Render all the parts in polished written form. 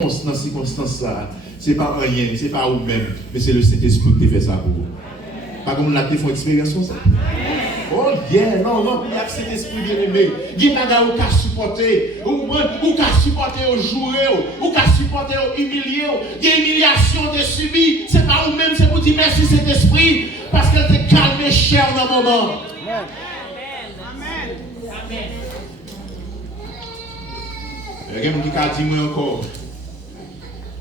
Dans ces circonstances-là, ce n'est pas rien, ce n'est pas vous-même, mais c'est le Saint-Esprit qui fait ça pour vous. Pas comme on a fait une expérience comme ça. Oh yeah, non, il y a que cet esprit bien-aimé. Il y a des gens qui supporter, ou qui supporter au jouer, ou qui supporter au humilier. Il y a humiliation de subir. Ce n'est pas vous-même, c'est pour dire merci cet esprit, parce qu'elle te calme cher dans le moment. Amen. Il y a quelqu'un qui a dit moi encore.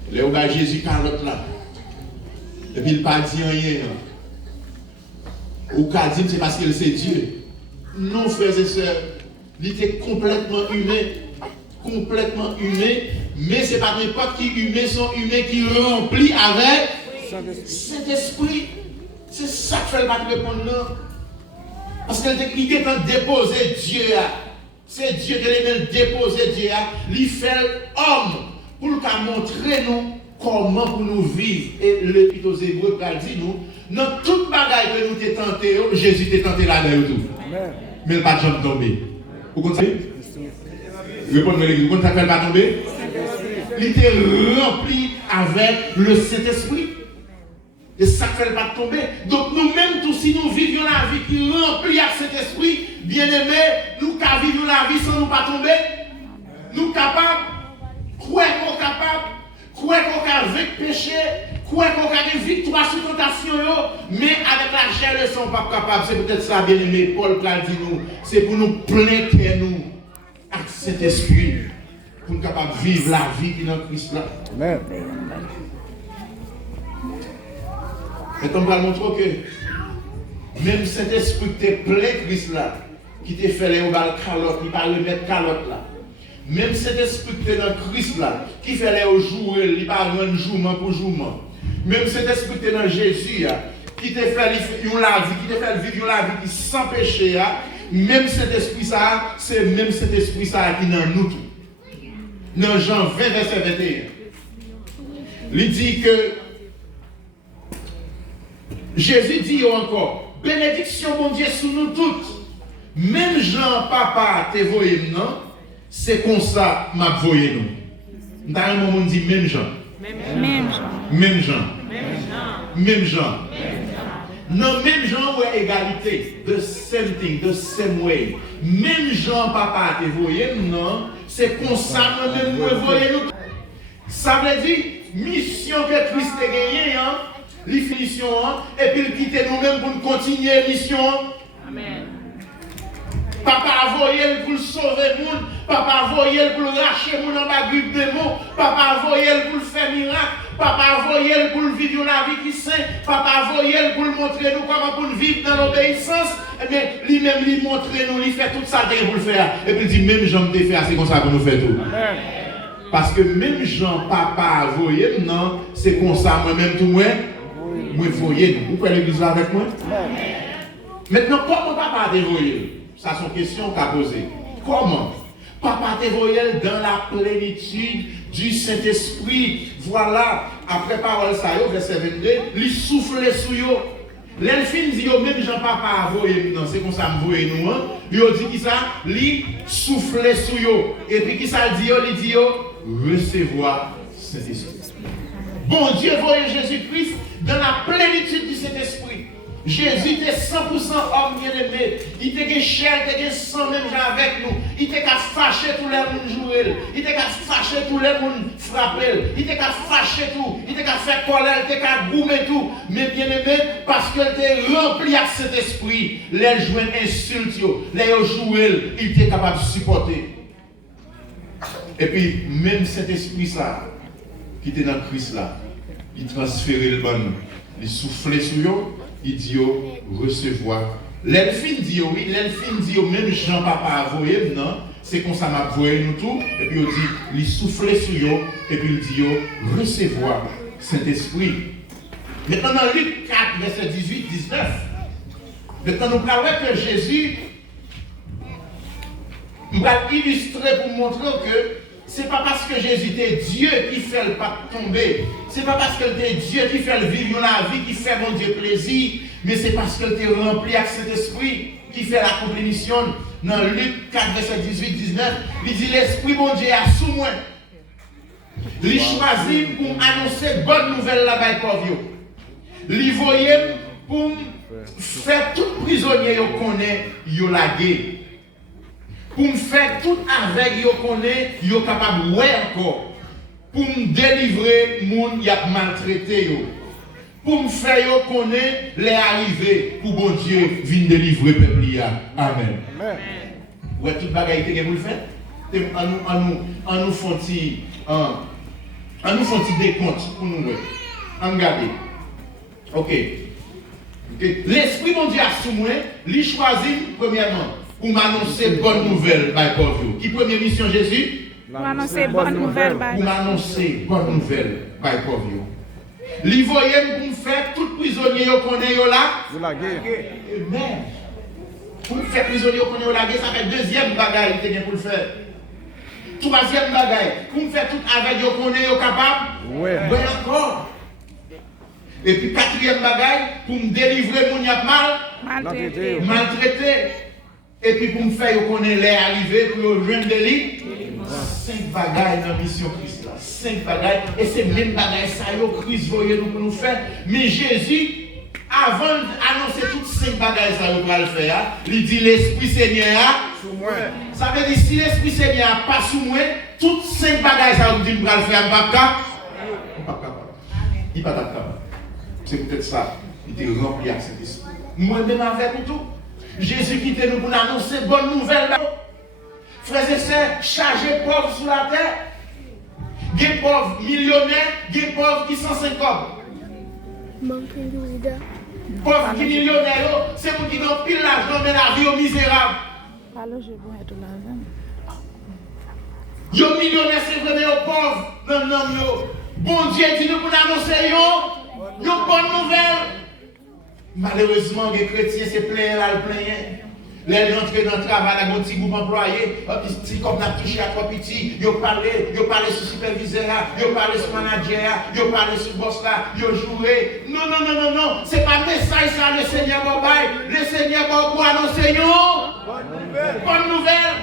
Le ou Jésus Carotte là. Et puis il n'a pas dit rien. Ou qu'a dit c'est parce qu'il c'est Dieu. Non, frères et sœurs, il était complètement humain. Complètement humain. Mais ce n'est pas n'importe qui humain, sont humains qui remplis avec cet esprit. C'est ça que fait le battre répondre non. Parce qu'il était en déposer Dieu. C'est Dieu qui est déposer Dieu. Il fait homme. Pour nous montrer nous comment pour nous vivre. Et l'Épître aux Hébreux dit nous, dans toute bagaille que nous t'avons tenté, Jésus t'a tenté là-dedans tout. Mais il n'a pas jamais tombé. Vous comprenez? Répondez-moi l'église. Vous comprenez ça ne pas tomber? Il était rempli avec le Saint-Esprit. Et ça ne fait pas tomber. Donc nous-mêmes, tous si nous vivions la vie qui remplit avec cet esprit, bien aimé, nous vivons la vie sans nous pas tomber. Nous capables. Quoi qu'on est capable, quoi qu'on a avec péché, quoi qu'on a une victoire sur tentation, mais avec la chair, ils ne sont pas capables. C'est peut-être ça, bien aimé, Paul dit nous. C'est pour nous plaindre nous avec cet esprit, pour nous capables de vivre la vie qui est dans Christ là. Amen. Et on va montrer que même cet esprit qui te plaît Christ là, qui te fait les calottes, qui va le mettre calotte là. Même cet esprit qui est dans Christ là, qui fait les jours, il va rendre jourment pour jourment. Même cet esprit qui est dans Jésus, qui te fait la vie, qui te fait vivre la vie qui sans péché, même cet esprit ça, c'est même cet esprit ça qui est dans nous tous. Dans Jean 20, verset 21. Il dit que Jésus dit encore, bénédiction mon Dieu sur nous toutes. Même Jean, papa, te voyé non? C'est comme ça m'a voyé nous. Dans un moment on dit même Jean. Même Jean. Non, même Jean ouais égalité. The same thing, the same way. Même Jean papa te voyé non, c'est comme ça même nous voyé nous. Ça veut dire mission que Christ a gagné les mission et puis il quitte nous-mêmes pour continuer mission. Amen. Papa a voyé pour sauver le monde. Papa a voyé pour lâcher le monde en bas de démon. Papa a voyé pour faire miracle. Papa a voyé pour vivre la vie qui saint. Papa a voyé pour montrer nous comment pour vivre dans l'obéissance. Mais lui-même, lui montrer nous, il fait tout ça pour le faire. Et puis il dit, même Jean te fait, c'est comme ça pour nous faire tout. Amen. Parce que même Jean, papa a voyé, non, c'est comme ça, moi-même tout moi voyez nous. Vous pouvez l'église là avec moi? Amen. Maintenant, comment papa a voyé? Ça, c'est une question qu'a posée. Comment? Papa te voyait dans la plénitude du Saint-Esprit. Voilà, après parole ça, verset 22, il soufflait sur eux. L'elfine dit, même Jean-Papa a voyé, non, c'est comme ça, me voyez nous, il dit qui ça? Il soufflait sur eux. Et puis qui ça dit? Il dit, recevoir Saint-Esprit. Bon Dieu voyait Jésus-Christ dans la plénitude du Saint-Esprit. Jésus était 100% homme bien-aimé. Il était chair, il était sang même avec nous. Il était fâché tous les monde jouer. Il était fâché tous les monde frapper. Il était fâché tout. Il était faire colère, il était goumer tout. Mais bien-aimé, parce qu'il était rempli avec cet esprit, les jouets insultent, les jouer, il était capable de supporter. Et puis, même cet esprit ça, qui était dans Christ là, il transférait le bon, il soufflait sur eux. Il dit recevoir. L'elfine dit oui, l'elfine dit même Jean-Papa a voyé, non, c'est comme ça m'a voyé nous tout. Et puis il dit, il soufflait sur eux, et puis il dit recevoir Saint-Esprit. Maintenant dans Luc 4, verset 18-19, maintenant nous parlons que Jésus, nous va illustrer pour montrer que c'est pas parce que Jésus était Dieu qui fait le pas tomber. C'est pas parce qu'il était Dieu qui fait le vivre la vie, qui fait mon Dieu plaisir. Mais c'est parce qu'il était rempli avec cet esprit qui fait la complétion. Dans Luc 4, verset 18-19, il dit l'esprit mon Dieu est sous moi. Il choisit pour annoncer bonne nouvelle là-bas pour il voyait pour faire tout prisonnier yo connaît yo lagué. Pour faire tout avec yo connaît yo capable ouais encore. Pour me délivrer moun y a maltraité yo. Pour me faire yo connaît les arrivées pour bon Dieu vienne délivrer peuple ya. Amen. Amen. Ouais toute bagaille que vous le faites. En nous font des comptes pour nous. En regarder. OK. L'esprit mon Dieu a sous moi, il choisit premièrement pour m'annoncer bonne nouvelle by Pauvre. Qui première mission Jésus? Pour m'annoncer bonne nouvelle by Pour m'annoncer bonne nouvelle by Pauvre. Il voyait pour me faire tout prisonnier qu'on est là. Vous la guerre. Amen. Pour me faire prisonnier qu'on est là, ça fait deuxième bagaille que pour le faire. Troisième bagaille, pour me faire tout avec yo qu'on est capable. Ouais. Ouais encore. Et puis quatrième bagaille, pour me délivrer mon yap maltraité. Maltraité. Et puis pour me faire qu'on est les arrivés pour le joindre de lui. 5 bagailles dans la mission Christ là. 5 bagailles. Et c'est même bagaille ça yo Christ voyez nous pour nous faire. Mais Jésus, avant d'annoncer toutes 5 bagailles ça yo pour le faire, il dit l'Esprit Seigneur Sous moi. Ça veut dire si l'Esprit Seigneur pas sous moi, toutes 5 bagailles ça vous dit pour le faire, pas capable. Il pas capable. C'est peut-être ça. Il était rempli avec cet esprit. Moi-même avec vous tout. Jésus qui était nous pour annoncer bonne nouvelle. Frères et sœurs, chargez pauvres sur la terre. Des pauvres millionnaires, des pauvres qui sont 50. Pauvres qui millionnaires, c'est pour qui ont pile l'argent, mais la vie au misérable. Alors je vais être là. Yo millionnaire, c'est vraiment aux pauvres. Non. Bon Dieu dit nous pour annoncer yo bonne nouvelle. Malheureusement, les chrétiens, c'est plein là, le plein. Les gens entrent dans le travail, ils ont un petit groupe employé, petit comme on a touché à 3 petits, ils parlent sur le superviseur, ils parlent sur le manager, ils parlent sur le boss là, ils jouent. Non. Ce n'est pas message ça, le Seigneur Bobaï. Le Seigneur Bobaï pour annoncer nous. Bonne nouvelle.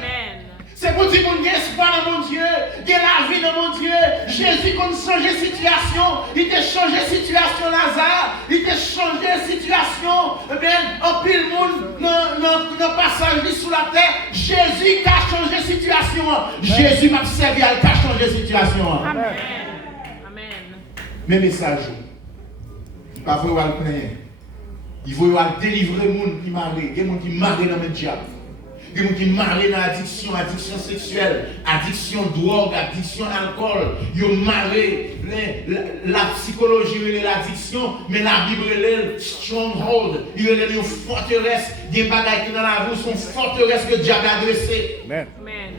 C'est pour dire qu'on a espoir dans mon Dieu, qu'il y a la vie dans mon Dieu. Jésus, qu'on change de situation, il t'a changé de situation Lazare, il t'a changé de situation. Eh bien, en pile monde, dans le passage sous la terre, Jésus t'a changé de situation. Jésus m'a servi à t'a changé de situation. Amen. Mais message, il ne va pas le plaindre. Il va délivrer les gens qui marrent, les gens qui marrent dans le diable. Il y a des gens qui marrent dans l'addiction, addiction sexuelle, addiction drogue, addiction alcool. Ils ont marré la psychologie et l'addiction, mais la Bible est stronghold. Il y a une forteresse, des bagages qui dans la vie sont forteresses que Dieu a dressées.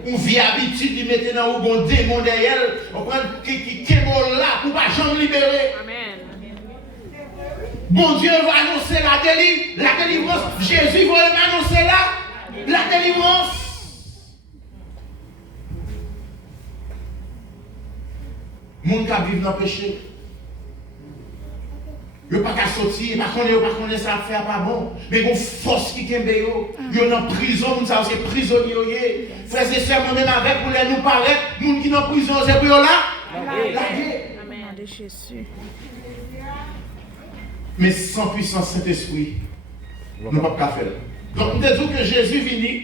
Ou vie habitude, il mettait dans un bon démon derrière, qui est là pour ne pas jamais libérer. Bon Dieu va annoncer la délivrance. Jésus va annoncer la délivrance. Moun qui vivent dans le péché. Yo pas qu'à sortir, pas connaître ça faire pas bon. Mais une force qui kembe yo. Yo dans prison, moun ça c'est prisonnier. Frères et sœurs, même avec pour les nous paraître, moun qui dans prison c'est pour yo là. Amen de Jésus. Mais sans puissance Saint-Esprit, nous ne pouvons pas faire. Donc, nous disons que Jésus vient,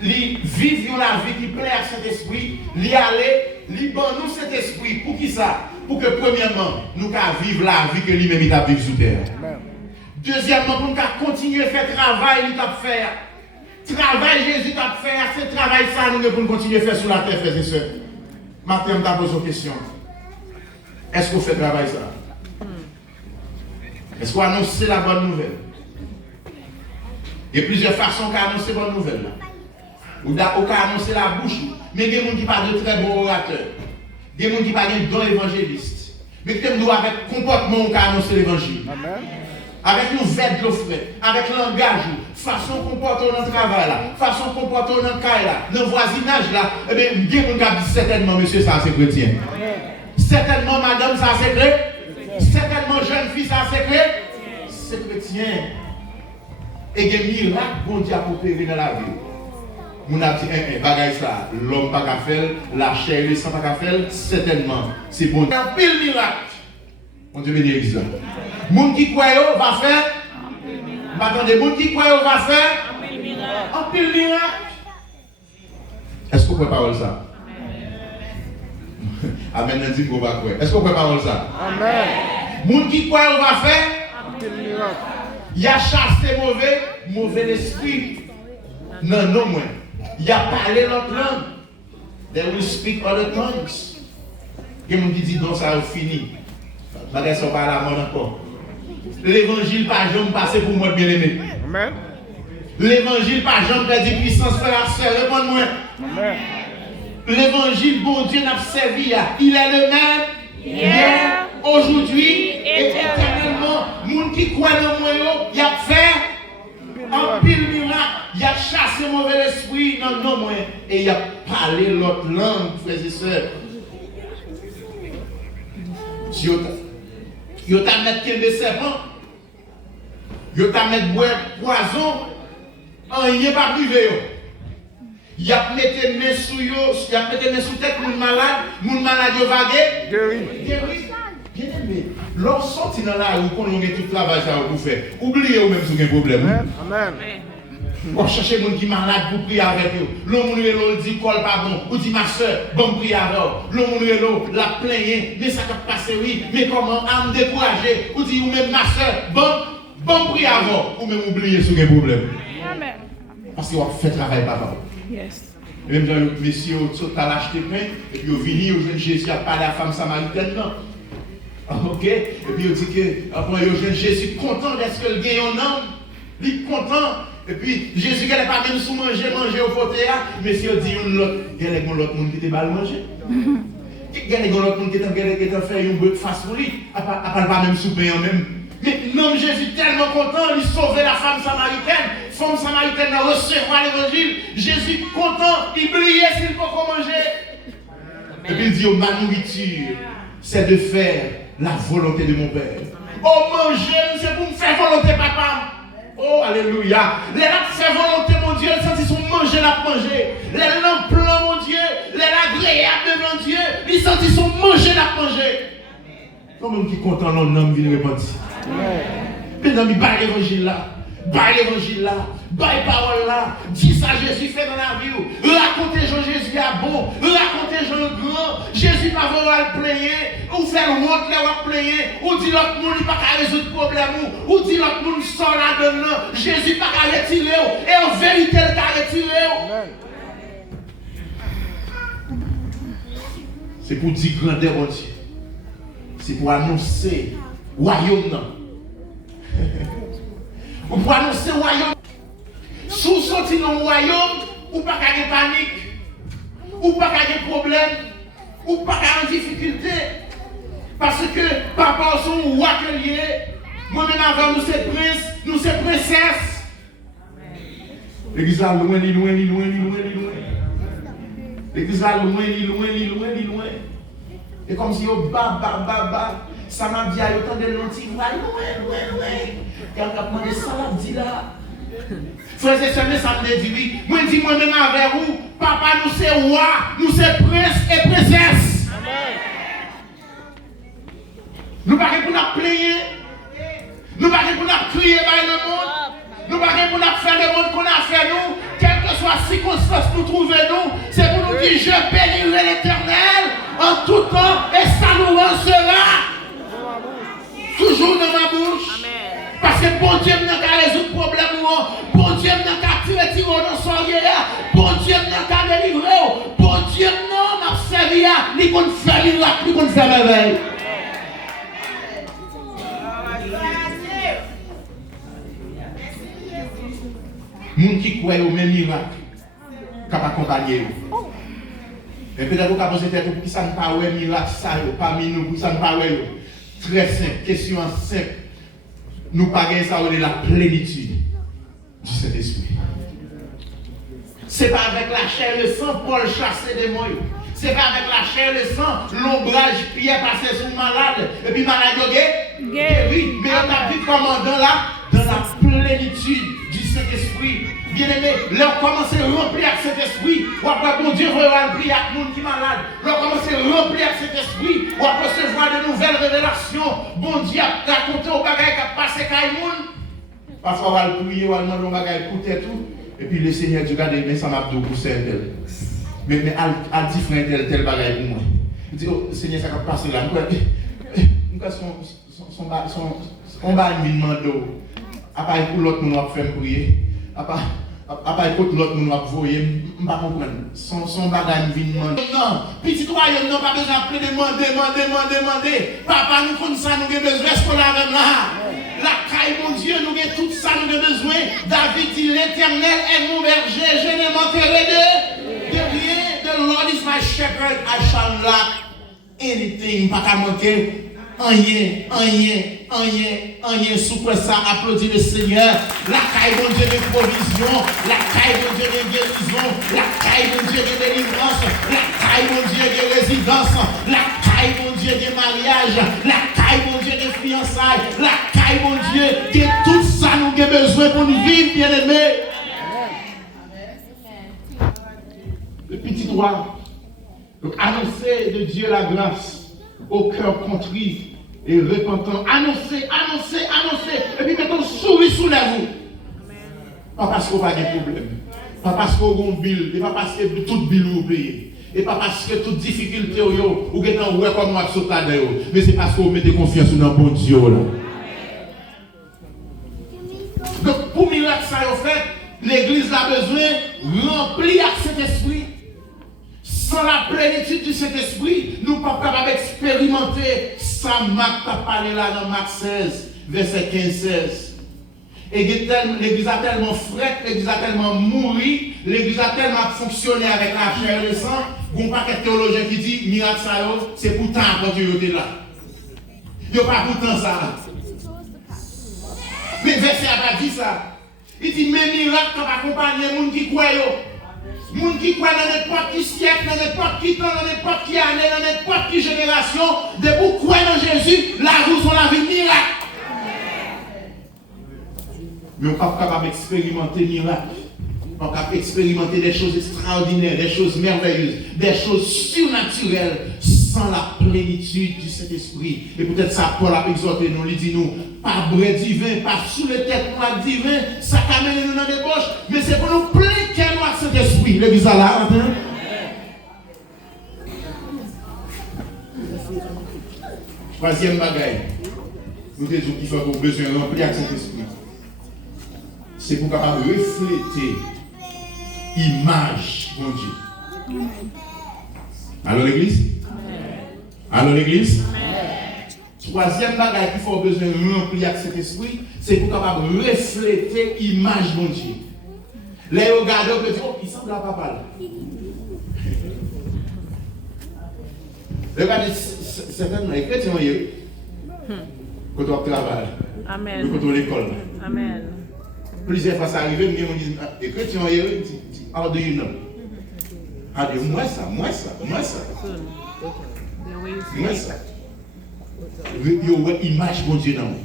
il vit la vie qui plaît à Saint-Esprit, il aller, il bon nous Saint-Esprit. Pour qui ça? Pour que, premièrement, nous puissions vivre la vie que lui-même a vécu sous terre. Deuxièmement, pour nous continuer à faire travail, il a fait. Travail, Jésus a fait, c'est travail ça, nous devons continuer à faire sur la terre, frères et sœurs. Maintenant, je pose une question. Est-ce qu'on fait travail ça? Est-ce qu'on annonce la bonne nouvelle? Il y a plusieurs façons d'annoncer la bonne nouvelle. Ou d'annoncer la bouche. Mais il y a des gens qui parlent de très bons orateurs. Il y a des gens qui parlent de dons évangélistes. Mais qui nous avec comportement qu'on annoncer l'évangile. Avec nos vêtements de l'offre, avec langage, façon comporter dans le travail, façon comporter dans le cas, dans le voisinage, là, eh bien, il y a des gens qui disent certainement, monsieur, ça c'est chrétien. Certainement, madame, ça c'est chrétien. Certainement, jeune fille, ça c'est chrétien. C'est chrétien. Et il y a des miracles bon Dieu a opéré dans la vie. mon a dit, bagay ça, l'homme pas qu'à faire, la chair, le sang pas qu'à faire, certainement, c'est bon. Un pile miracle. Mon Dieu bénisse ça. Moun qui croit va faire, attendez, moun qui croit va faire, un pile miracle. Est-ce que vous pouvez parler ça? Amen, on dit qu'on va croire. Est-ce que vous pouvez parler ça? Amen. Moun qui croit va faire, un pile miracle. Il a chassé mauvais esprit. Non, non, moi. Il a parlé l'autre langue. They will speak other tongues. Il y a des gens qui disent non, ça a fini. Bagay sont pas la mort encore. L'évangile pas jamais passé pour moi bien aimé. Amen. L'évangile pas jamais perdu puissance frère et sœur. Répondez-moi. Amen. L'évangile bon Dieu n'a servi. Il est le même hier, aujourd'hui et éternellement. Moun qui croit dans moi, il a fait un pile miracle. Il a chassé mauvais esprit dans nos moyens et il a parlé l'autre langue, frères et sœurs. Si vous t'a mis des serpents, vous t'a mis boire poison, rien pas privé. Il a mis des mains sous eux, il a mis des mains sous tête moun malade vagué. Guéri. Bien aimé. Lorsque sorti dans la rue, qu'on a tout le travail ça vous fait. Oubliez vous même si vous avez un problème. Amen. On cherche les gens qui sont malades pour prier avec eux. L'homme dit col pas bon. Ou dit ma soeur, bon prier avec eux. L'homme la plaigné, mais ça va passer oui. Mais comment me décourager? Ou dit ou même ma soeur, bon prier avec eux. Ou même oublier si vous avez un problème. Amen. Parce qu'on fait travail papa. Yes. Et même dans le monsieur, tu as acheté pain, et puis au vini, au jeune Jésus a parlé à la femme samaritaine. Ok? Et puis il dit que après le jeune Jésus content d'être que le gagne un homme. Il est content. Et puis Jésus n'a pas même sous manger au côté là. Mais si on dit il y a l'autre monde qui te mal manger. Il y a l'autre monde qui t'a fait un breakfast pour lui. À pas même souper en même. Mais non, Jésus tellement content, il sauver la femme samaritaine. Femme samaritaine a recevoir l'évangile. Jésus content, il brillait s'il faut qu'on manger. Et puis il dit ma nourriture, c'est de faire la volonté de mon Père. Oh, manger, c'est pour me faire volonté, papa. Oh, alléluia. Les gens fait volonté, mon Dieu, ils sentent son manger, la manger. Les gens plan, mon Dieu, les agréables devant Dieu, ils sentent son manger, la manger. Comme qui content, l'homme vient répondre. Mais non, il baille l'évangile là. Baille l'évangile là. Baille parole là. Dis ça, Jésus fait dans la vie. Racontez Jean Jésus est bon. Racontez Jean le grand. Jésus pas va le plaigner. Ou faire honte là, ou plaigner. Ou dit l'autre monde, il pas qu'à résoudre le problème. Ou dit l'autre monde, sort là-dedans. Jésus pas qu'à retirer. Et en vérité, il qu'à retirer. C'est pour dire grandeur, mon Dieu. C'est pour annoncer royaume. Pour annoncer royaume. Si vous sortez dans le royaume, ou pas qu'il y ait panique, ou pas qu'il y ait problème, ou pas qu'il y ait difficulté. Parce que papa son roi que lié, moi-même avant nous c'est prince, nous c'est princesse. L'église là loin. L'église là loin. Et comme si yo ça m'a dit, autant de l'antivra, loin. Et on a demandé ça, la dit là. Frères et sœurs, ça me dit oui. Moi, je dis moi-même avec vous, papa, nous c'est roi, nous c'est prince et princesse. Nous ne pouvons pas nous plaigner. Nous ne pouvons pas nous crier par le monde. Nous ne pouvons pas nous faire le monde qu'on a fait nous. Quelle que soit la circonstance nous trouvons nous, c'est pour nous dire je bénirai l'Éternel en tout temps et sa louange sera toujours dans ma bouche. Amen. Parce que bon Dieu n'a qu'à résoudre le problème. Bon Dieu n'a qu'à tirer dans son guerre. Bon Dieu n'a qu'à délivrer. Bon Dieu n'a pas servi. Il peut faire miracle, il peut faire merveille. Moun qui croit au même miracle, cap accompagner. Et peut-être qu'on a posé tête pour qui ça ne pas ouais miracle ça parmi nous, pour ça ne pas ouais. Très simple, question simple. Nous pagons ça la plénitude du Saint-Esprit. C'est pas avec la chair et le sang Paul chasser des démons. C'est pas avec la chair et le sang l'ombrage Pierre passé sur malade et puis malade guéri. Mais on a vu comment dans la plénitude du Saint-Esprit, Bien aimé, leur commencer à remplir cet esprit. Ou après, bon Dieu, va prier à tout le monde qui est malade. Leur commencer à remplir cet esprit. Ou après, recevoir de nouvelles révélations. Bon Dieu, raconter au bagage qui a passé à monde. Parfois, on va le prier, on va demander au bagage, écouter tout. Et puis le Seigneur dit, regardez, mais ça m'a dit pour ça, tel. Mais à différent tel bagage pour moi. Il dit, oh, Seigneur, ça va passer là. On va lui demander. Après, pour l'autre, nous va faire prier. Après, pour l'autre, nous va voyer. Je ne comprends pas. Son bagage vient demander. Non, petit royaume, n'a pas besoin de demander. Papa, nous connaissons ça, nous avons besoin. Reste là même là. La caille, mon Dieu, nous avons tout ça, nous avons besoin. David dit, l'Éternel est mon berger, je ne manquerai de rien. The Lord is my shepherd, I shall lack anything. Pas qu'à manquer. Rien, sous quoi ça, applaudit le Seigneur. La caille, mon Dieu, de provision. La caille, mon Dieu, de guérison. La caille, mon Dieu, de délivrance. La caille, mon Dieu, de résidence. La caille, mon Dieu, de mariage. La caille, mon Dieu, de fiançailles. La caille, mon Dieu, que tout ça nous avons besoin pour nous vivre, bien aimés. Le petit doigt. Donc, annoncer de Dieu la grâce au cœur contrit et repentant. Annoncez. Et puis mettons souris sous la vous. Pas parce qu'on n'a pas de problème. Pas parce qu'on a un bill. Et pas parce que toute bill vous payez. Et pas parce que toute difficulté ou que vous avez comme moi sauter là-dedans. Mais c'est parce que vous mettez confiance dans le bon Dieu. Donc pour miracle ça en fait, l'église a besoin de remplir cet esprit. Sans la plénitude du Saint-Esprit, nous ne sommes pas capables d'expérimenter ça. Marc a parlé là dans Marc 16, verset 15-16. Et l'église a tellement frette, l'église a tellement mouru, l'église a tellement fonctionné avec la chair et le sang, qu'il n'y a pas de théologien qui dit miracle ça, c'est pourtant quand tu es là. Il n'y a pas pourtant ça. Mais le verset a pas dit ça. Il dit mais miracle quand accompagner les gens qui croient. Les gens qui croient dans n'importe qui siècle, dans n'importe qui temps, dans n'importe qui année, dans n'importe qui génération, de vous croire dans Jésus, la joue sont la vie miracle. Mais on n'est pas capable d'expérimenter miracle. On est capable d'expérimenter des choses extraordinaires, des choses merveilleuses, des choses surnaturelles sans la plénitude du Saint-Esprit. Et peut-être ça, Paul a exhorté nous, il dit nous, pas bras divin, pas sous les têtes noires divin, ça amène nous dans des poches, mais c'est pour nous plein qu'un noir Saint-Esprit. L'église à là, troisième bagaille, nous disons qu'il faut avoir besoin de remplir cet esprit. C'est pour capable refléter l'image de Dieu. Alors l'église? Alors l'église? Troisième bagaille qu'il faut besoin de remplir cet esprit, c'est pour capable refléter l'image de Dieu. Les regardez, on peut dire, oh, il semble à papa. Regardez, certainement, les chrétiens, quand on travaille, Amen. quand on l'école. Amen. Plusieurs fois ça arrive, mais on dit, les chrétiens, how do you know? Moi ça. Il y a une image de Dieu dans nous.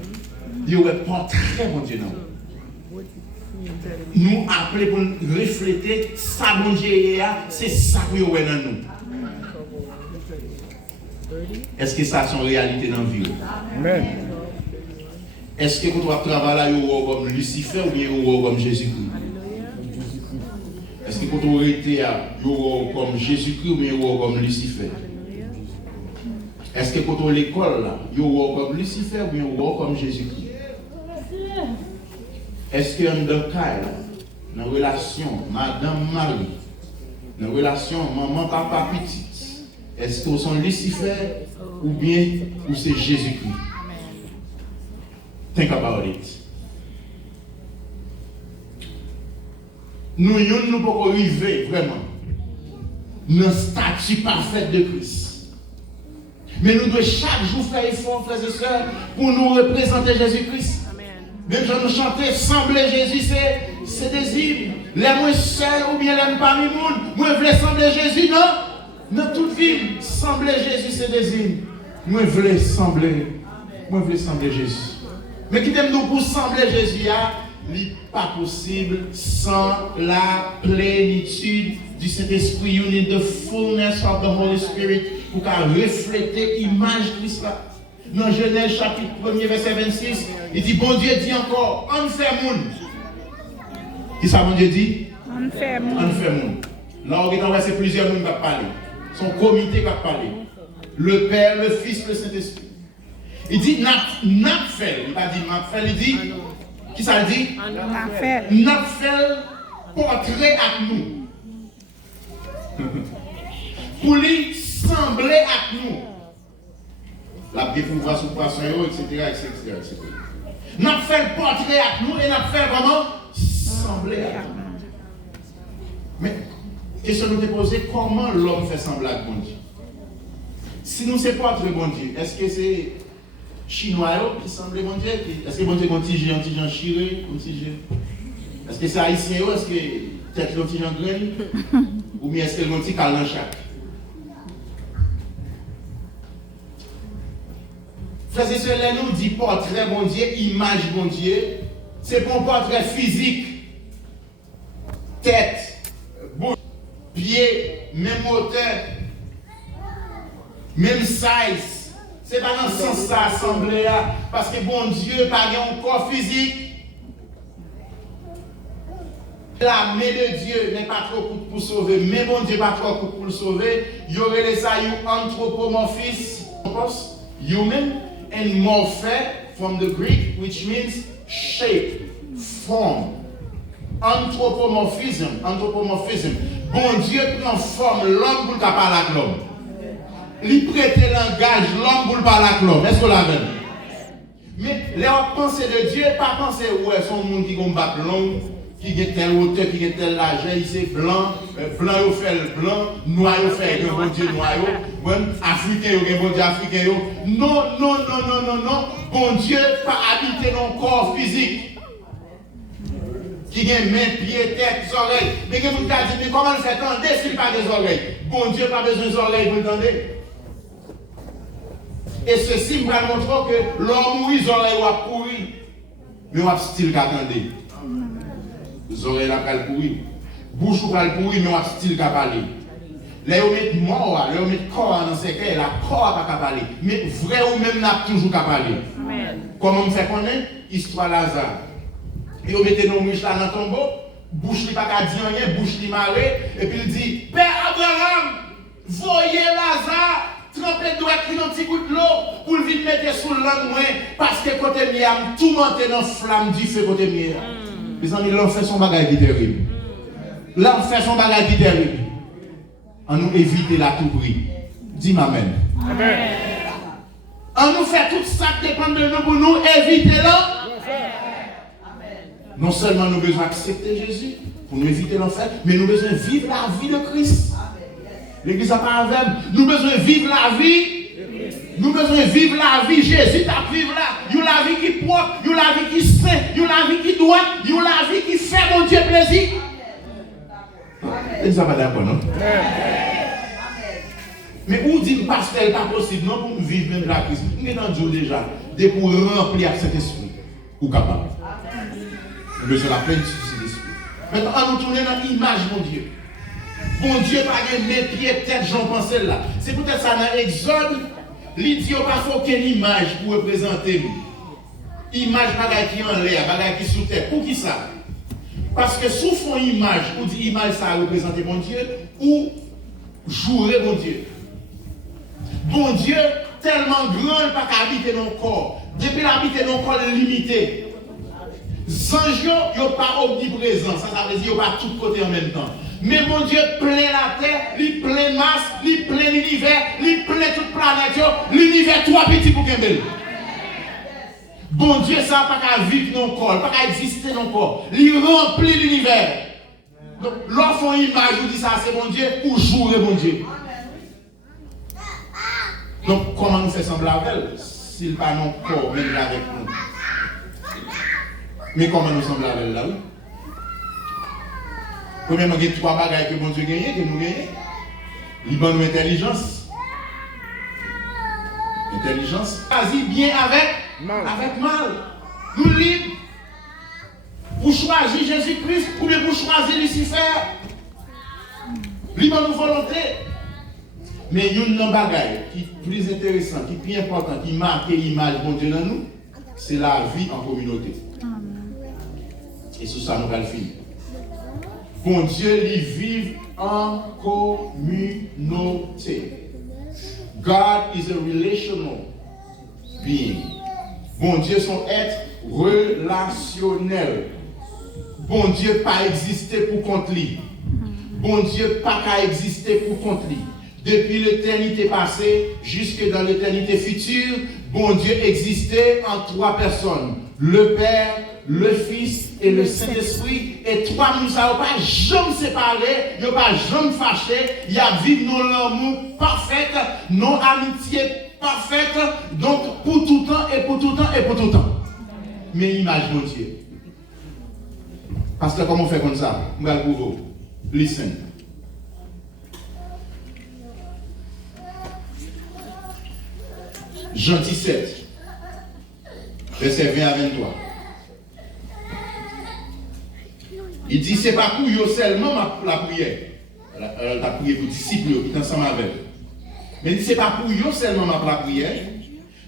Il y a un portrait de Dieu dans nous. Nous appelons pour refléter ça, bon Dieu, c'est ça que nous avons dans nous. Est-ce que ça, c'est une réalité dans la vie? Amen. Est-ce que quand on travaille là, vous comme Lucifer ou bien vous comme Jésus-Christ? Est-ce que quand on était vous comme Jésus-Christ ou bien vous comme Lucifer? Est-ce que quand on est à l'école là, vous comme Lucifer ou bien vous comme Jésus-Christ? Est-ce que dans le cas, dans la relation madame-mari, dans la relation maman-papa-petite, est-ce que vous sont Lucifer ou bien ou c'est Jésus-Christ? Think about it. Nous ne pouvons pas arriver vraiment dans le statut parfait de Christ. Mais nous devons chaque jour faire effort, frères et sœurs, pour nous représenter Jésus-Christ. Même quand nous chantons, sembler Jésus, c'est des hymnes. Les moins seuls ou bien les parmi le monde, moi je veux sembler Jésus, non? Dans toute vie, sembler Jésus, c'est des hymnes. Moi je veux sembler Jésus. Mais qui t'aime nous pour sembler Jésus, n'est pas possible sans la plénitude du Saint-Esprit. You need the fullness of the Holy Spirit pour refléter l'image de Christ là. Dans Genèse chapitre 1er verset 26, il dit, bon Dieu dit encore, on fait monde. Qui ça bon Dieu dit? On fait monde. On fait monde. Là, on va c'est plusieurs monde qui va parler. Son comité va parler. Le Père, le Fils, le Saint-Esprit. Il dit, n'a fait. Il va dire, n'a fait, il dit, qui ça dit? N'a fait. N'a fait portrait à nous. Pour lui sembler à nous. La découverte sur le poisson, etc. N'a fait le portrait à nous et n'a fait vraiment sembler à nous. Mais, question nous te poser, comment l'homme fait sembler à bon Dieu? Si nous ne sommes pas très bon Dieu, est-ce que c'est Chinois qui semble bon Dieu? Est-ce que bon Dieu est un petit Jean chiré? Est-ce que c'est Haïtien? Est-ce que peut-être un petit Jean grain? Ou bien est-ce que c'est un petit Calan chaque? Frères et sœurs, nous dit portrait bon Dieu, image bon Dieu, c'est pour un portrait physique. Tête, bouche, pied, même hauteur, même size. C'est pas dans ce sens ça assemblée là, parce que bon Dieu pas un corps physique. La main de Dieu n'est pas trop courte pour sauver, mais bon Dieu pas trop courte pour le sauver. Il y aurait ça anthropomorphisme, human, and morphe from the Greek, which means shape, form. Anthropomorphisme. Bon Dieu prend forme l'homme pour parler avec l'homme. Il prête langage l'homme pour parler avec l'homme. Est-ce que vous l'avez? Mais les pensées de Dieu, pas penser ouais, son monde qui combat blanc, qui a telle hauteur, qui a tel largeur, il c'est blanc, blanc il fait le blanc, noir il fait le bon Dieu noir, africain il bon Dieu africain. Non. Bon Dieu pas habiter dans le corps physique. Qui a main, pied, tête, oreilles. Mais que vous avez dit, mais comment le fait tendre s'il n'a pas des oreilles? Bon Dieu n'a pas besoin des oreilles pour le tendre. Et ceci me montre que l'homme, les oreilles ont pourri. Mais on a style qu'attendez. Les oreilles ont pourri. Bouche ou pas pourri, mais on a style qu'à parler. Là, on met mort, là, on met corps dans ses cœurs, la corps n'a pas parler. Mais vrai ou même n'a toujours qu'à parler. Comment on fait connaître? Histoire Lazare. Et on mettait nos mouches là dans le tombeau, bouche li pas qu'à dire rien, bouche li marée, et puis il dit, Père Abraham, voyez Lazare, trempez doit écrire un petit coup de l'eau, pour le vite mettre sous le langue, parce que côté miam, tout monté dans la flamme du feu côté miam. Les amis, l'on fait son bagage qui est terrible. Là, on fait son bagage qui est terrible. On nous évite la tout prix. Dis Amen. Amen. On nous fait tout ça qui dépend de nous pour nous éviter là. Non seulement nous besoin accepter Jésus pour nous éviter l'enfer, mais nous besoin vivre la vie de Christ. L'église n'a pas un verbe. Nous besoin vivre la vie. Nous besoin vivre la vie. Jésus t'a vivre là. Il y a la vie qui est propre, il y a la vie qui est sainte, il y a la vie qui doit, il y a la vie qui fait mon Dieu plaisir. L'église n'a pas d'accord, non? Mais où dit pasteur pas possible non pour vivre même la Christ. Nous sommes dans Dieu déjà, de pour remplir cet esprit ou capable. Nous besoin de la plénitude de l'esprit. Maintenant, on nous tourne dans l'image de Dieu. Bon Dieu, pas de pieds, tête, j'en pensais là. C'est peut-être ça dans l'Exode, il dit pas faut aucune image pour représenter nous. Image bagaille qui en l'air, bagaille qui sous terre. Pour qui ça? Parce que sous fond image, ou dit image ça représenter mon Dieu, ou jouer mon Dieu. Bon Dieu, tellement grand, pas qu'habiter dans le corps. Depuis l'habiter dans le corps, limité. Zange, il n'y a pas omniprésent, ça veut dire qu'il n'y a pas tout côté en même temps. Mais mon Dieu plein la terre, il plein masse, il plein l'univers, il plein toute planète, l'univers trois petits pour Kembel. Bon Dieu, ça n'a pas qu'à vivre dans le corps, pas qu'à exister dans le corps. Il remplit l'univers. Donc, l'enfant image, vous dit ça, c'est mon Dieu, ou jouer mon Dieu. Donc, comment nous fait sembler avec elle? S'il pas non corps, même avec nous. Mais comment nous semblons avec elle là, oui? Premièrement, il y a trois bagages que bon Dieu gagne, que nous gagnons. Il donne nous intelligence. Intelligence. Quasi bien avec mal. Nous libres. choisir Jésus-Christ ou bien pour choisir Lucifer. Libre de volonté. Mais il y a une bagaille qui est plus intéressant, qui est plus important, qui marque l'image de Dieu dans nous, c'est la vie en communauté. Et sur ça, nous allons finir. Bon Dieu, il vit en communauté. God is a relational being. Bon Dieu, son être relationnel. Bon Dieu, pas exister pour contre lui. Bon Dieu, pas qu'à exister pour contre lui. Depuis l'éternité passée jusque dans l'éternité future, bon Dieu existait en trois personnes. Le Père, le Fils et le Saint-Esprit. Et trois nous n'ont pas jamais séparés, ils n'ont pas jamais fâchés. Il y a vivre dans l'amour parfait, non amitié parfaite, donc pour tout temps et pour tout temps et pour tout temps. Mais image mon Dieu. Pasteur, comment on fait comme ça? Listen. Jean 17, verset 20 à 23. Il dit, c'est pas pour eux seulement la prière. Elle a prié pour les disciples qui sont ensemble avec. Mais il dit, c'est pas pour eux seulement la prière.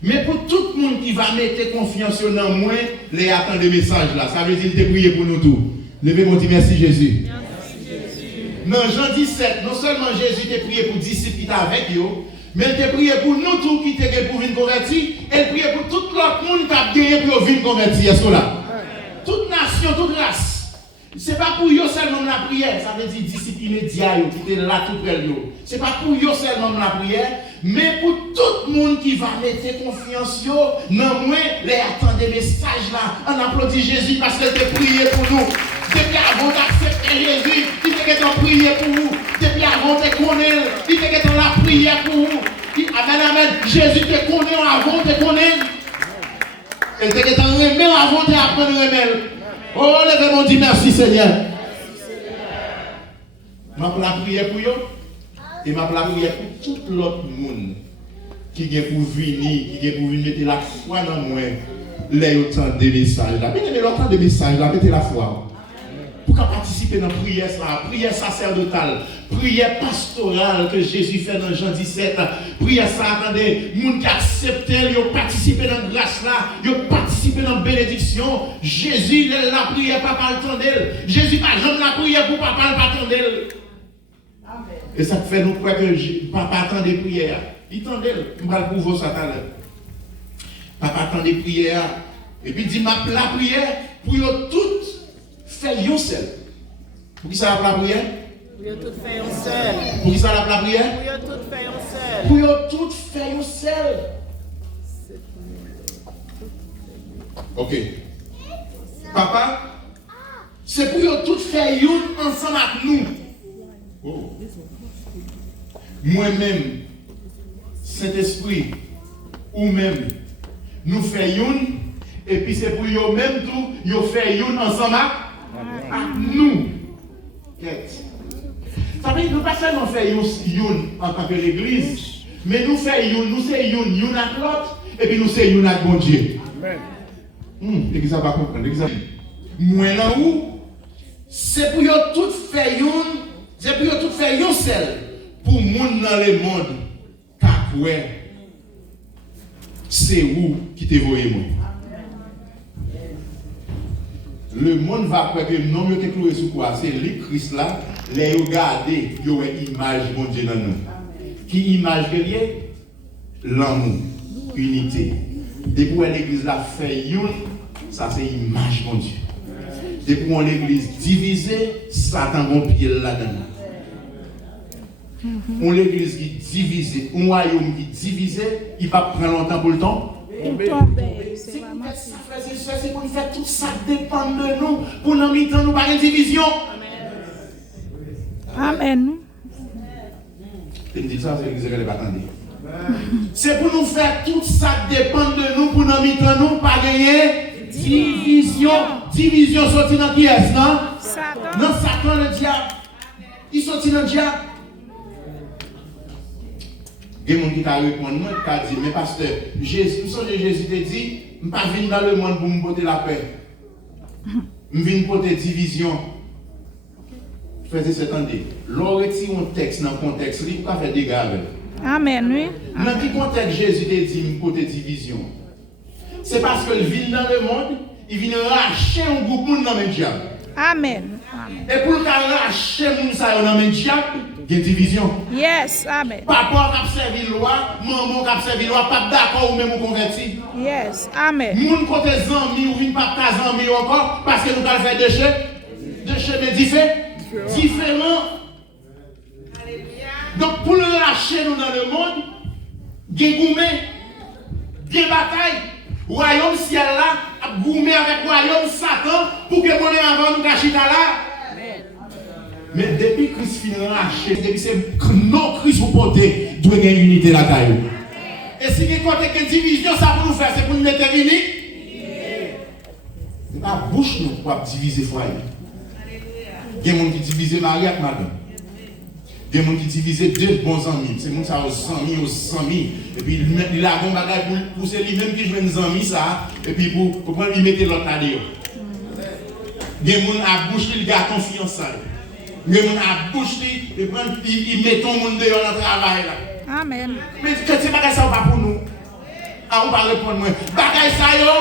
Mais pour tout le monde qui va mettre confiance dans moi, les attend des messages là. Ça veut dire qu'il te prier pour nous tous. Levez-moi, dit merci Jésus. Dans Jean 17, non seulement Jésus t'a prié pour les disciples qui étaient avec eux, mais il t'a prié pour nous tous qui étaient pour venir convertir, et il prié pour tout l'autre monde qui a gagné pour venir convertir. Est-ce là? Toute nation, toute race. Ce n'est pas pour eux seulement la prière, ça veut dire disciples immédiats qui étaient là tout près de eux. Ce n'est pas pour eux seulement la prière, mais pour tout le monde qui va mettre confiance dans moi, les attend des messages là. On applaudit Jésus parce qu'il a prié pour nous. Depuis avant d'accepter Jésus, il était prié pour vous. Depuis avant de connaître, il était dans la prière pour vous. Amen, amen. Jésus te connaît avant de connaître. Il était en remède avant d'apprendre remède. Oh, levez-moi, dit merci Seigneur. Je vais la prière pour eux. Et je vais la prière pour tout l'autre monde qui vient pour venir, qui vient pour venir mettre la foi dans moi. Les autant de messages là. Mettez l'autant de messages là, mettez la foi. Pour participer dans la prière sacerdotale, prière pastorale que Jésus fait dans Jean 17, prière ça, attendez, les gens qui acceptent, ils ont participé dans la grâce là, ils ont participé dans la bénédiction. Jésus, la prière, papa le temps d'elle. Jésus, pas jamais la prière pour papa le pas temps d'elle. Et ça fait nous croire que papa attend des prières. Il attend d'elle. Je vais le prouver ça tout à l'heure. Papa attend des prières. Et puis il dit, ma la prière pour eux toutes. Fais yon seul. Pour qui ça la prière? Pour yon tout fait yon seul. Pour qui ça la prière? Pour yon tout fait yon seul. Pour yon tout fait yon seul. Ok. Papa, c'est pour yon tout fait yon ensemble avec nous. Oh. Moi-même, Saint-Esprit, ou même, nous faisons et puis c'est pour yon même tout, yon fait yon ensemble avec nous. Ça veut dire nous pas seulement faire yon en tant que l'église, mais nous faisons nous c'est yon avec l'autre, et puis nous c'est yon avec bon Dieu. Amen. Et qui ça va comprendre? Moi là où, c'est pour yon tout faire yon, c'est pour yon tout faire yon seul, pour monde dans le monde, car c'est où qui te voyez moi. Le monde va croire que non, il est cloué sous quoi? C'est le Christ là, les regarder, il y a une image de mon Dieu dans nous. Qui image que lié? L'amour, unité. Depuis que l'église l'a fait une, ça c'est image de mon Dieu. Depuis que l'église divisée, Satan bon pied là-dedans. On l'église qui est divisée, un royaume qui est divisé, il va prendre longtemps pour le temps. C'est pour nous faire tout ça dépend de nous. Pour nous mettre nous par une division. Amen. Il me dit ça, c'est l'église qui n'est pas attendue. C'est pour nous faire tout ça dépend de nous. Pour nous mettre nous par gagner division. Division sortie dans qui est-ce, non? Satan. Non, Satan le diable. Il sortit dans le diable. Il y a des gens qui t'a répondu, qui t'a dit, mais pasteur, Jésus t'a dit, je ne suis pas venu dans le monde pour me porter la paix. je viens pour tes divisions. Faisez cette année. L'on retire un texte dans le contexte, il ne peut pas faire des gars. Amen, oui. Dans quel contexte Jésus t'a dit pour tes divisions? C'est parce qu'il vient dans le monde, il vient racheter un groupe de monde dans le diable. Amen. Et pour qu'il racheter un monde dans le diable, il y a une division. Yes, amen. Papa qui a servi la loi, maman qui a servi la loi, pas d'accord ou même converti. Yes, amen. Moun côté zami ou vin pas ta zami encore parce que nous allons faire des chemins différents. Donc pour le lâcher nous dans le monde, gen goumé, gen bataille, royaume ciel là, a goumé avec royaume Satan pour que mon avant nous cachita là. Mais depuis que Christ finit lâché, depuis c'est non Christ vous porter, doit gagner unité la caillou. Et si vous avez une division, ça pour nous faire, c'est pour nous mettre unis. C'est pas bouche nous pour diviser le foyer. Il y a des gens qui divisent Marie avec madame. Il y a des gens qui divisent deux bons amis. C'est gens qui ont aux amis. Et puis il a un bon bagage pour c'est lui-même qui joue des amis, ça. Et puis pour prendre, il mettait l'autre à dire. Il y a des gens qui ont bouche, il a confiance. Il y a des gens qui ont bouche, il met ton monde dehors dans le travail. Amen. Mais que ces bagages ça pas pour nous. Ah, on va répondre moi. Bagages ça yo,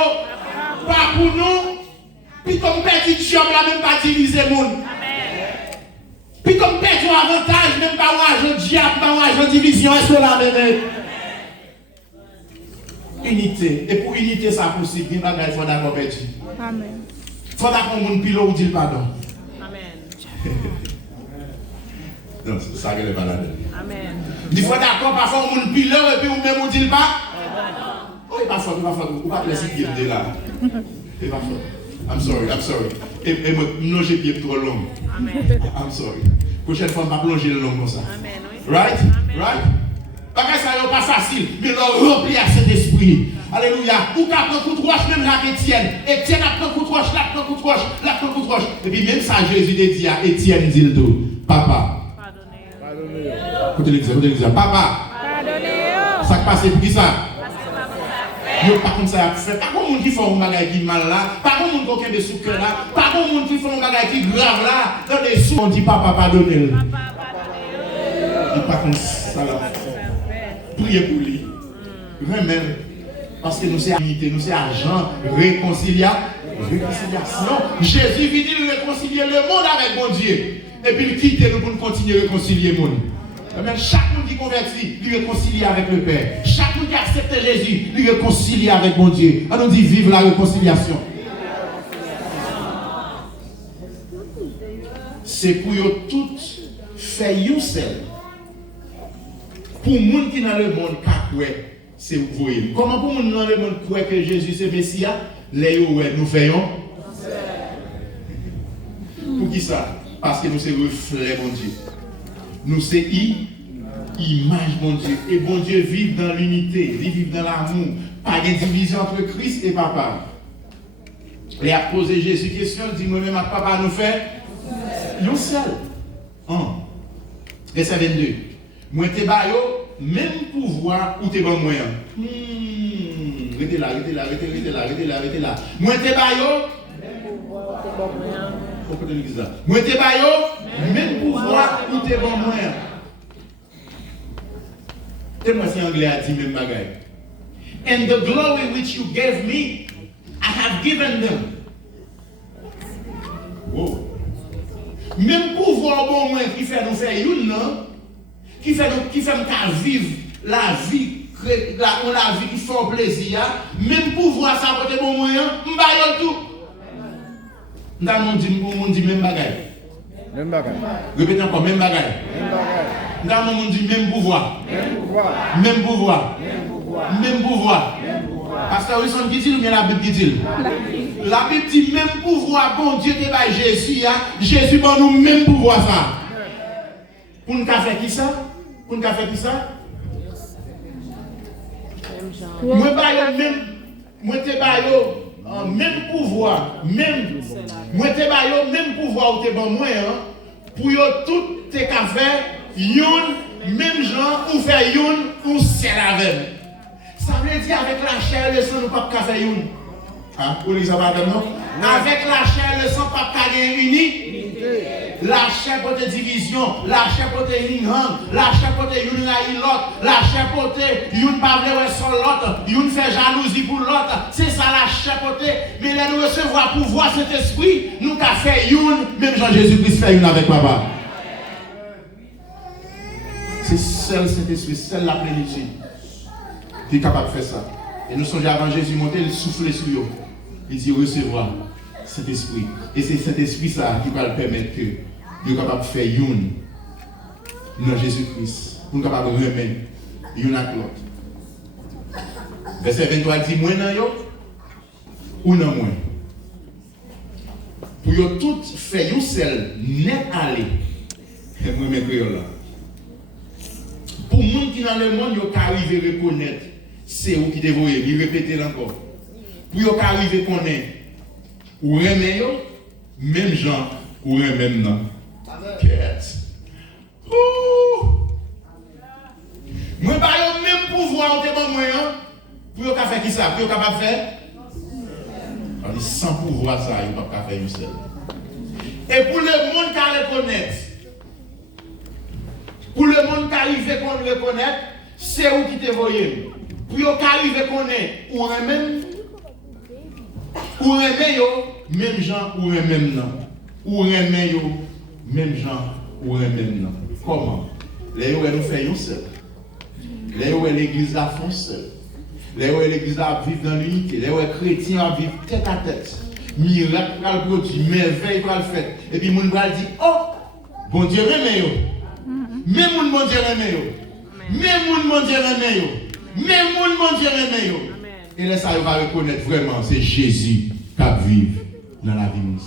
pas pour nous. Puis comme petit job là, même pas diviser le monde. Puis comme petit avantage, même pas argent diable, pas argent division, est-ce que là même? Unité. Et pour unité ça possible, il faut d'accord petit. Amen. Faut d'accord mon pilote ou dire pardon. Amen. Non, ça ne pas là. Amen. Il faut d'accord, parfois on pilote et puis on même on dit pas. Oh, il pas fort, ou pas laisser pied de là. Il pas fort. I'm sorry. Et moi, non, j'ai pied trop long. Amen. I'm sorry. Prochaine fois, on va plonger le long comme ça. Amen. Oui. Right? Parce que ça n'est pas facile, mais le remplir à cet esprit. Alléluia. Ou qu'à prendre coup de roche, même là Étienne. Étienne a pris coup de roche, là prend coup de roche, là prend coup de roche. Et puis même ça, Jésus dit à Étienne, dit le tout. Papa. Pardonnez. Écoutez l'exemple. Papa. Pardonnez-vous. Ça passe pour qui ça? Yo, par contre, ça a fait. Pas comme monde qui fait un bagage qui mal là. Pas comme monde qui a des sous là. Pas comme monde qui fait un bagage qui grave là. Dans des sous, on dit papa, pardonnez-le. Et par contre, ça là. Priez pour lui. Vraiment. Parce que nous sommes unité, nous sommes argent, réconciliation. Jésus vient réconcilier le monde avec mon Dieu. Et puis il quitte nous pour nous continuer à réconcilier le monde. Amen. Chaque monde qui convertit, lui réconcilie avec le Père. Chaque monde qui accepte Jésus, lui réconcilie avec mon Dieu. On nous dit vive la réconciliation. C'est pour vous toutes faire une seule. Pour les gens qui sont dans le monde, c'est vous. Comment pour les gens dans le monde croient que Jésus c'est Messie? Nous faisons. Pour qui ça? Parce que nous sommes reflets, mon Dieu. Nous sommes image, mon Dieu. Et bon Dieu vit dans l'unité, vit dans l'amour. Pas de division entre Christ et Papa. Il a posé Jésus question, il dit moi-même à Papa nous fait nous seul. Verset 22. Moi t'es baillot, même pouvoir ou t'es bon moyen. Restez là. Moi t'es baillot, même pouvoir ou t'es bon moyen. Moi t'es baillot, même pouvoir ou t'es bon moyen. Tell-moi si anglais a dit même bagaille. And the glory which you gave me, I have given them. Wow. Même pouvoir bon moins qui fait nous faire une non, qui fait nous vivre la vie qui fait plaisir, même pouvoir ça côté bon moyen, m'baille tout. M'dam dit même bagaille. Même bagaille. Répétez encore même bagaille. Même bagaille. M'dam dit même pouvoir. Même pouvoir. Parce que Wilson qui dit ou bien la Bible qui dit? La Bible dit même pouvoir, bon Dieu te baille Jésus, Jésus bon nous même pouvoir ça. Pour nous faire qui ça? Moi te baille même pouvoir, même pouvoir ou te bon moi pour yo tout te ka faire yon même gens ou faire yon ou seul avec. Ça veut dire avec la chair et le sang nous pas faire yon. Hein? Pour les abandonner, non? Avec la chair, le sang, pas qu'à uni. La chair pour tes divisions, la chair pour tes lignes, la chair pour tes une l'autre, la chair pour tes une pas vrai sur l'autre, une fait jalousie pour l'autre. C'est ça la chair pour tes. Mais là, nous recevoir pouvoir cet esprit, nous qu'a fait une, même Jean-Jésus-Christ fait une avec papa. C'est seul cet esprit, seule la plénitude qui est capable de faire ça. Et nous sommes avant Jésus monter, il souffle sur eux. Il dit recevoir cet esprit. Et c'est cet esprit ça qui va le permettre que nous sommes capables de faire une dans Jésus-Christ. Nous sommes capables de remettre une à l'autre. Verset 23 dit moi dans yo ou non moi. Pour yo tout faire une seul net aller. Et moi mes créoles là. Pour les gens qui dans le monde, ils arrivent à reconnaître c'est où qui te voyez, ils répètent encore. Pour qu'ils arrivent à connaître ou remet même gens ou même non. Moi pas le même pouvoir de moi pour qu'ils faire qui ça, pour qu'ils capable faire. Sans pouvoir ça, ils ne peuvent pas faire une seule. Et pour le monde qui a reconnaître, pour le monde qui arrive à reconnaître, c'est où qui te voyez. Pour qu'ils arrivent à connaître ou même même gens ou même non. Ou même gens ou même non. Comment? Là où nous faisons seul. Là où l'église a font seul. Là où l'église a vivre dans l'unité. Là où les chrétiens a vivre tête à tête. Miracle va le produire, merveille va le faire. Et puis moun va dire oh, bon Dieu remet yo. Même moun bon Dieu remet yo. Même moun bon Dieu remet yo. Même moun bon Dieu remet yo. Et là ça va reconnaître vraiment c'est Jésus qui vit dans la vie de nous.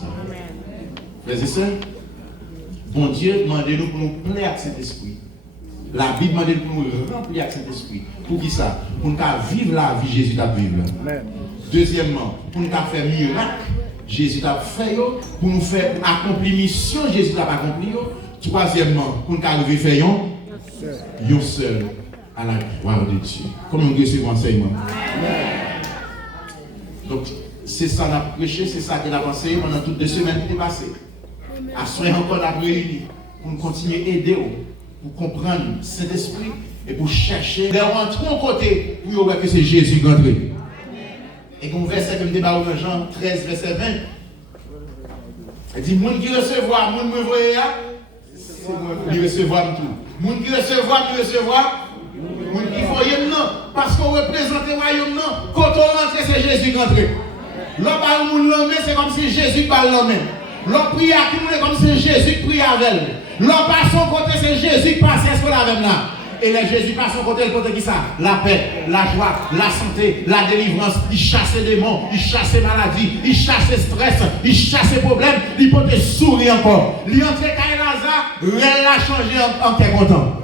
Frères et sœurs, bon Dieu demande-nous pour nous plaire à cet esprit. La Bible demande pour nous remplir avec cet esprit. Pour qui ça? Pour nous vivre la vie Jésus t'a vivre. Deuxièmement, pour nous faire miracle, Jésus t'a fait pour nous faire accomplir mission Jésus t'a accompli. Troisièmement, pour nous arriver à faire un seul à la gloire de Dieu. Comment nous recevons l'enseignement? Donc, c'est ça qu'on a prêché, c'est ça qu'on a pensé pendant toutes les semaines qui étaient passées. À soigner encore la réunie pour nous continuer à aider, pour comprendre cet esprit et pour chercher de rentrer au côté pour voir que c'est Jésus qui est entré. Et comme verset comme débat dans Jean 13, verset 20, il dit moun qui recevoir, moun me voyez là, c'est moi qui recevoir tout. Moun qui recevoir, moun qui voyez non, parce qu'on représente le royaume non. Quand on rentre, c'est Jésus qui est entré. L'homme parle moun l'homme, c'est comme si Jésus parle l'homme. L'homme prie à qui nous comme si Jésus prie avec elle. L'homme passe son côté, c'est Jésus qui passe sur la même là. Et les Jésus passe son côté, le côté qui ça? La paix, la joie, la santé, la délivrance. Il chasse les démons, il chasse les maladies, il chasse le stress, il chasse les problèmes. Il peut te sourire encore. Il entre Kaï Lazare, elle l'a changé en t'es content.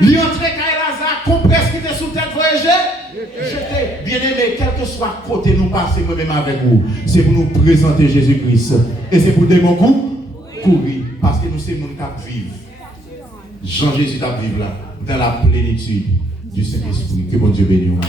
Il entre Kaï Lazare, compresse qui était sous tête voyager. J'étais bien aimé, quel que soit côté nous passer moi-même avec vous. C'est pour nous présenter Jésus-Christ. Et c'est pour des bons coups courir. Parce que nous sommes nous qui vivent. Jean-Jésus t'a vivre là, dans la plénitude du Saint-Esprit. Que bon Dieu bénisse.